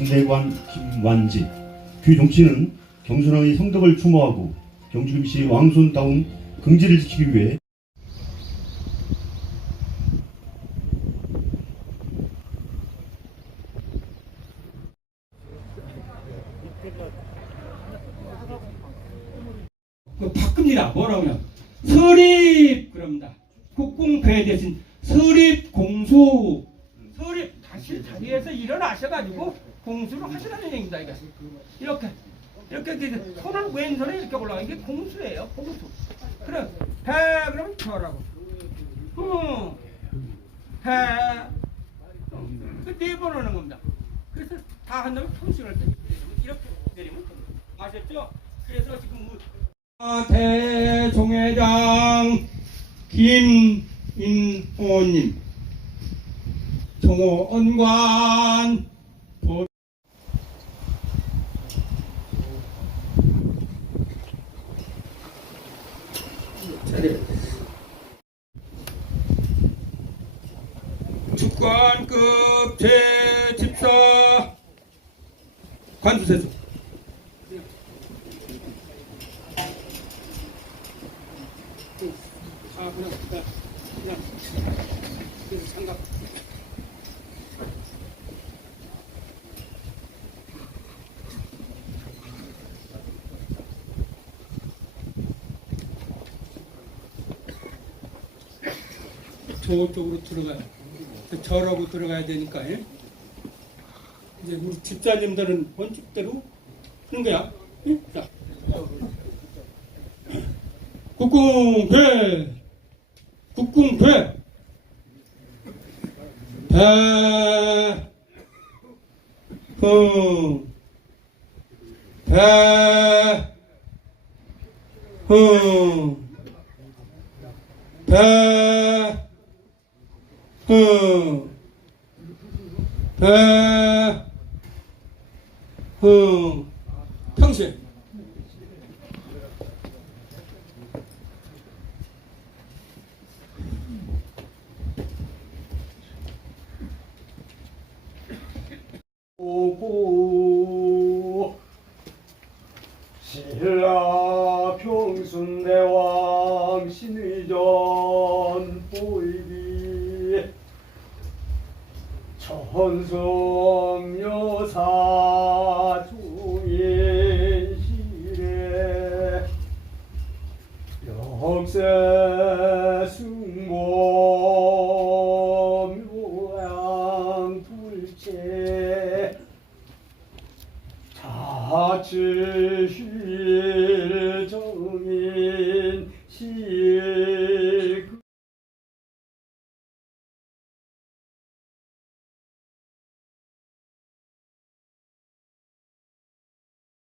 진대관 김완지 그 정치는 경순왕의 성덕을 추모하고 경주김씨의 왕손다운 긍지를 지키기 위해 그 바꿉니다. 뭐라고요? 서립 그럽니다. 국궁배 대신 서립 공소 서립 다시 자리에서 일어나셔가지고 공수를 하시라는 얘기입니다. 이게 이렇게 이렇게 이렇게 손을 왼손에 이렇게 올라가 이게 공수예요. 공수. 그래 배 그러면 저라고. 응. 배. 그네번 하는 겁니다. 그래서 다 한 다음에 통칭을 때 이렇게 내리면 됩니다. 아셨죠? 그래서 지금 뭐 아, 대종회장 김인호님 정호언관 주권급 제집사 관두세서 아, 그냥, 그냥, 그냥, 그냥 장갑. 저쪽으로 들어가요. 저라고 들어가야 되니까, 예? 이제 우리 집사님들은 원칙대로 하는 거야. 예? 자. 국궁배 국궁배 배흥 배 흥 배 흥 배 흥 평생. 오고 신라 평순대왕 신의전 여사 중인시래 역세 승모 묘양 둘째 자치실 정인 시